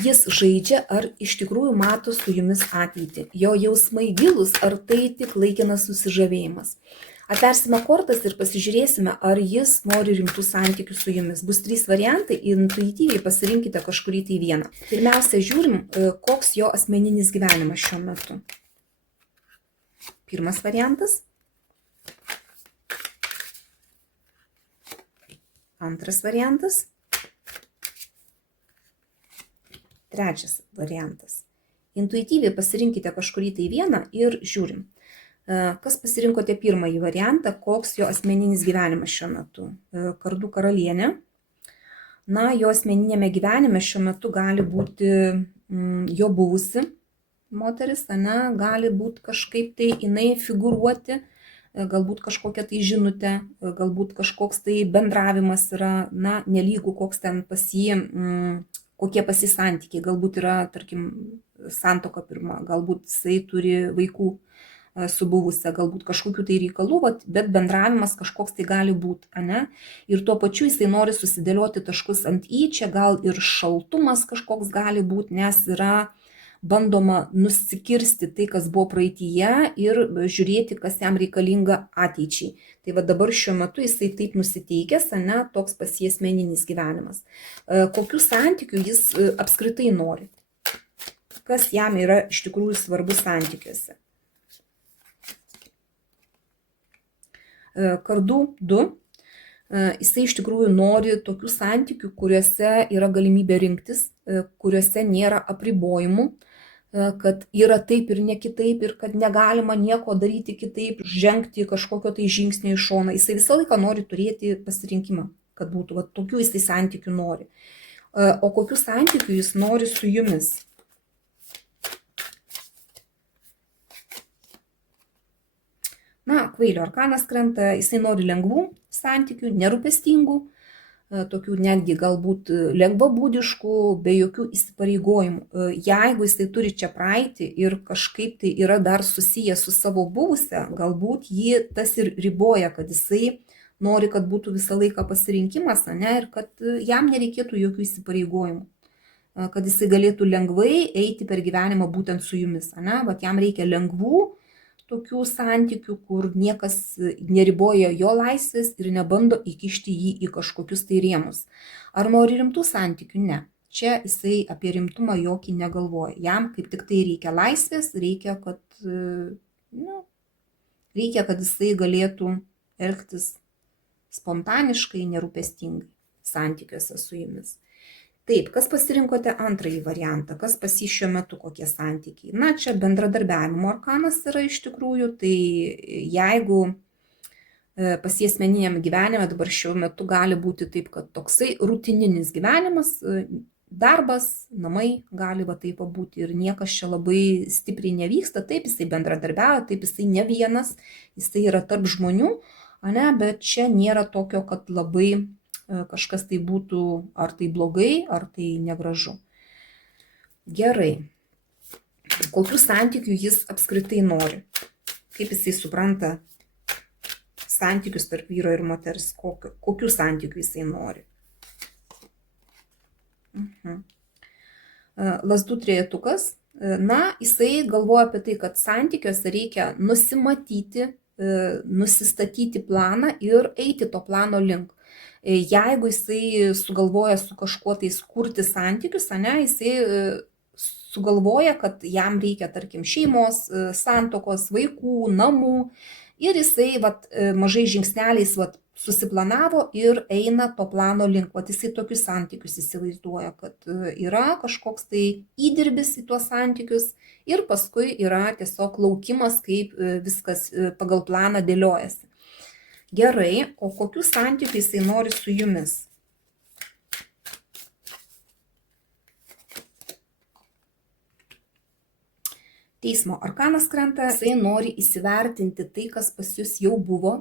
Jis žaidžia, ar iš tikrųjų mato su jumis ateitį. Jo jausmai gilūs, ar tai tik laikinas susižavėjimas. Atversime kortas ir pasižiūrėsime, ar jis nori rimtų santykių su jumis. Bus 3 variantai, intuityviai pasirinkite kažkurį tai vieną. Pirmiausia, žiūrim, koks jo asmeninis gyvenimas šiuo metu. Pirmas variantas. Antras variantas. Trečias variantas. Intuityviai pasirinkite kažkurį tai vieną ir žiūrim. Kas pasirinkote pirmąjį variantą, koks jo asmeninis gyvenimas šiuo metu? Kardų karalienė. Na, jo asmeninėme gyvenime šiuo metu gali būti jo buvusi moteris, ane, gali būti kažkaip tai jinai figūruoti, galbūt kažkokia tai žinutė, galbūt kažkoks tai bendravimas yra, na, nelygų, koks ten pas jį, kokie pas jį santykiai, galbūt yra, tarkim, santuoka pirma, galbūt jisai turi vaikų su buvusia, galbūt kažkokių tai reikalų, bet bendravimas kažkoks tai gali būti, ane? Ir tuo pačiu jisai nori susidėlioti taškus ant į, čia gal ir šaltumas kažkoks gali būti, nes yra bandoma nusikirsti tai, kas buvo praeityje ir žiūrėti, kas jam reikalinga ateičiai. Tai va dabar šiuo metu jisai taip nusiteikęs, ane, toks pas jį asmeninis gyvenimas. Kokių santykių jis apskritai nori? Kas jam yra iš tikrųjų svarbu santykiuose? Kardų 2, jisai iš tikrųjų nori tokių santykių, kuriuose yra galimybė rinktis, kuriuose nėra apribojimų, kad yra taip ir ne kitaip ir kad negalima nieko daryti kitaip, žengti kažkokio tai žingsnio į šoną. Jisai visą laiką nori turėti pasirinkimą, kad būtų, va, tokių jisai santykių nori. O kokių santykių jis nori su jumis? Na, kvailio arkanas krenta, jisai nori lengvų santykių, nerūpestingų, tokių netgi galbūt lengvabūdiškų, be jokių įsipareigojimų. Jeigu jisai turi čia praeitį ir kažkaip tai yra dar susijęs su savo buvusia, galbūt jį tas ir riboja, kad jisai nori, kad būtų visą laiką pasirinkimas, ne, ir kad jam nereikėtų jokių įsipareigojimų, kad jisai galėtų lengvai eiti per gyvenimą būtent su jumis, ne, bet jam reikia lengvų tokių santykių, kur niekas neriboja jo laisvės ir nebando įkišti jį į kažkokius tai rėmus. Ar nori rimtų santykių? Ne. Čia jisai apie rimtumą jokį negalvoja. Jam kaip tik tai reikia laisvės, reikia, kad jisai galėtų elgtis spontaniškai, nerūpestingai santykiuose su jumis. Taip, kas pasirinkote antrąjį variantą, kas pas jį šiuo metu kokie santykiai? Na, čia bendradarbiavimo arkanas yra iš tikrųjų, tai jeigu pas jį asmeniniam gyvenime dabar šiuo metu gali būti taip, kad toksai rutininis gyvenimas, darbas, namai gali va taip būti ir niekas čia labai stipriai nevyksta, taip jisai bendradarbiauja, taip jisai ne vienas, jisai yra tarp žmonių, ane, bet čia nėra tokio, kad labai kažkas tai būtų ar tai blogai, ar tai negražu. Gerai. Kokių santykių jis apskritai nori? Kaip jisai supranta santykius tarp vyro ir moters? Kokių santykių jisai nori? Lazdų trejetukas. Na, jisai galvoja apie tai, kad santykiuose reikia nusimatyti, nusistatyti planą ir eiti to plano link. Jeigu jisai sugalvoja su kažkuo tai kurti santykius, ane, jisai sugalvoja, kad jam reikia, tarkim, šeimos, santuokos, vaikų, namų ir jisai mažai žingsneliais susiplanavo ir eina to plano link. Jisai tokius santykius įsivaizduoja, kad yra kažkoks tai įdirbis į tuos santykius ir paskui yra tiesiog laukimas, kaip viskas pagal planą dėliojasi. Gerai, o kokių santykių jisai nori su jumis? Teismo arkanas krenta, jisai nori įsivertinti tai, kas pas jūs jau buvo,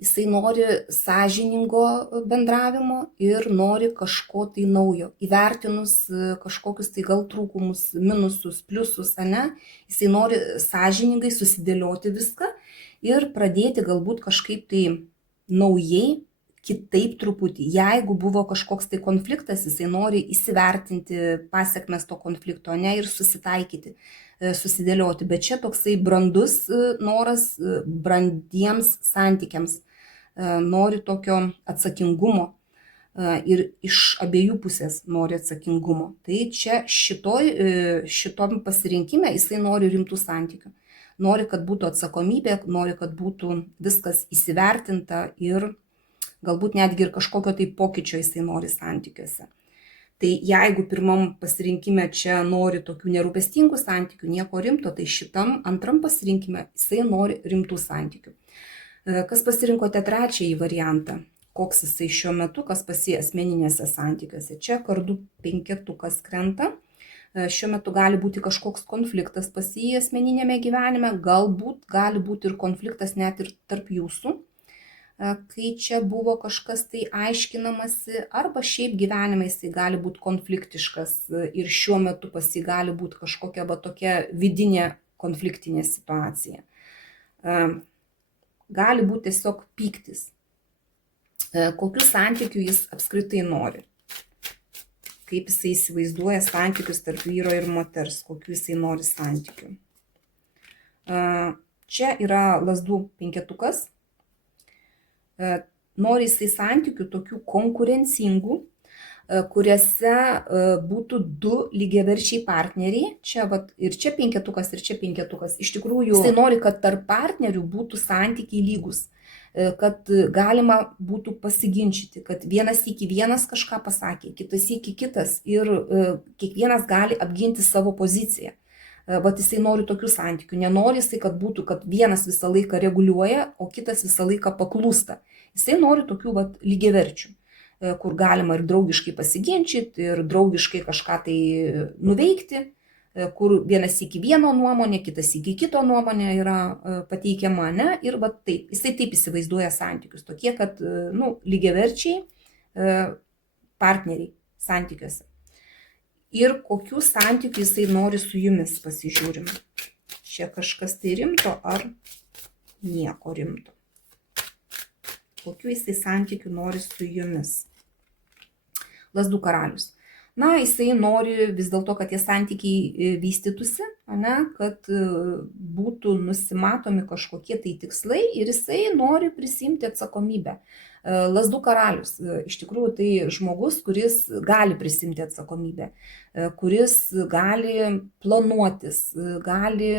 jisai nori sąžiningo bendravimo ir nori kažko tai naujo. Įvertinus kažkokius tai gal trūkumus, minusus, pliusus, ane, jisai nori sąžiningai susidėlioti viską ir pradėti galbūt kažkaip tai naujai kitaip truputį. Jeigu buvo kažkoks tai konfliktas, jisai nori įsivertinti pasiekmes to konflikto, ne, ir susitaikyti, susidėlioti. Bet čia toksai brandus noras brandiems santykiams, nori tokio atsakingumo ir iš abiejų pusės nori atsakingumo. Tai čia šitom pasirinkime jisai nori rimtų santykių. Nori, kad būtų atsakomybė, nori, kad būtų viskas įsivertinta ir galbūt netgi ir kažkokio tai pokyčio jisai nori santykiuose. Tai jeigu pirmam pasirinkime čia nori tokių nerūpestingų santykių, nieko rimto, tai šitam antram pasirinkime jisai nori rimtų santykių. Kas pasirinkote trečiąjį variantą? Koks jisai šiuo metu, kas pas jį asmeninėse santykiuose? Čia kardų penketukas krenta. Šiuo metu gali būti kažkoks konfliktas pas jį asmeninėme gyvenime, galbūt gali būti ir konfliktas net ir tarp jūsų, kai čia buvo kažkas tai aiškinamasi, arba šiaip gyvenime jisai gali būti konfliktiškas ir šiuo metu pas jį gali būti kažkokia tokia vidinė konfliktinė situacija. Gali būti tiesiog pyktis. Kokių santykių jis apskritai nori? Kaip jisai įsivaizduoja santykius tarp vyro ir moters, kokių jisai nori santykių. Čia yra lazdų penketukas. Nori jisai santykių tokių konkurencingų, kuriuose būtų du lygiaverčiai partneriai. Čia ir čia penketukas, ir čia penketukas. Iš tikrųjų, jisai nori, kad tarp partnerių būtų santykiai lygus, kad galima būtų pasiginčyti, kad vienas iki vienas kažką pasakė, kitas iki kitas ir kiekvienas gali apginti savo poziciją. Jisai nori tokių santykių. Nenori jisai, kad būtų, kad vienas visą laiką reguliuoja, o kitas visą laiką paklūsta. Jisai nori tokių lygiaverčių, kur galima ir draugiškai pasiginčyti, ir draugiškai kažką tai nuveikti, kur vienas iki vieno nuomonė, kitas iki kito nuomonė yra pateikiama, ne? Ir taip, jisai taip įsivaizduoja santykius, tokie, kad lygiaverčiai partneriai santykiuose. Ir kokių santykių jisai nori su jumis, pasižiūrim. Čia kažkas tai rimto ar nieko rimto. Kokių jisai santykių nori su jumis. Lazdų karalius. Jisai nori vis dėlto, kad tie santykiai vystytųsi, kad būtų nusimatomi kažkokie tai tikslai ir jisai nori prisimti atsakomybę. Lazdų karalius, iš tikrųjų tai žmogus, kuris gali prisimti atsakomybę, kuris gali planuotis, gali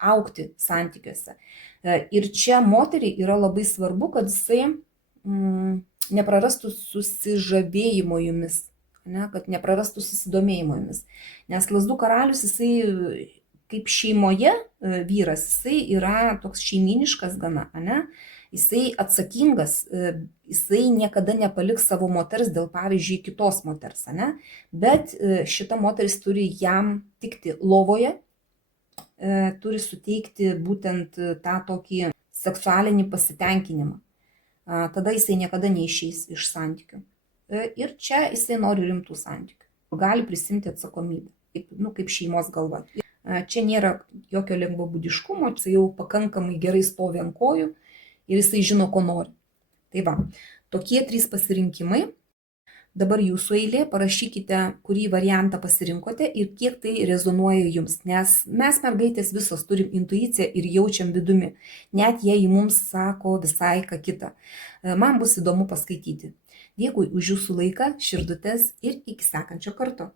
augti santykiuose. Ir čia moteriai yra labai svarbu, kad jisai neprarastų susižavėjimo jumis, kad neprarastų susidomėjimo jumis. Nes lazdų karalius, jisai kaip šeimoje vyras, jisai yra toks šeiminiškas gana, jisai atsakingas, jisai niekada nepaliks savo moters dėl, pavyzdžiui, kitos moters, bet šita moteris turi jam tikti lovoje, turi suteikti būtent tą tokį seksualinį pasitenkinimą. Tada jisai niekada neišeis iš santykių. Ir čia jisai nori rimtų santykių. Gali prisimti atsakomybę, kaip šeimos galva. Čia nėra jokio lengvabūdiškumo, jisai jau pakankamai gerai stovi ant kojų ir jisai žino, ko nori. Tai tokie 3 pasirinkimai. Dabar jūsų eilė, parašykite, kurį variantą pasirinkote ir kiek tai rezonuoja jums. Nes mes mergaitės visos turim intuiciją ir jaučiam vidumi, net jei mums sako visai ką kitą. Man bus įdomu paskaityti. Dėkui už jūsų laiką, širdutes ir iki sekančio karto.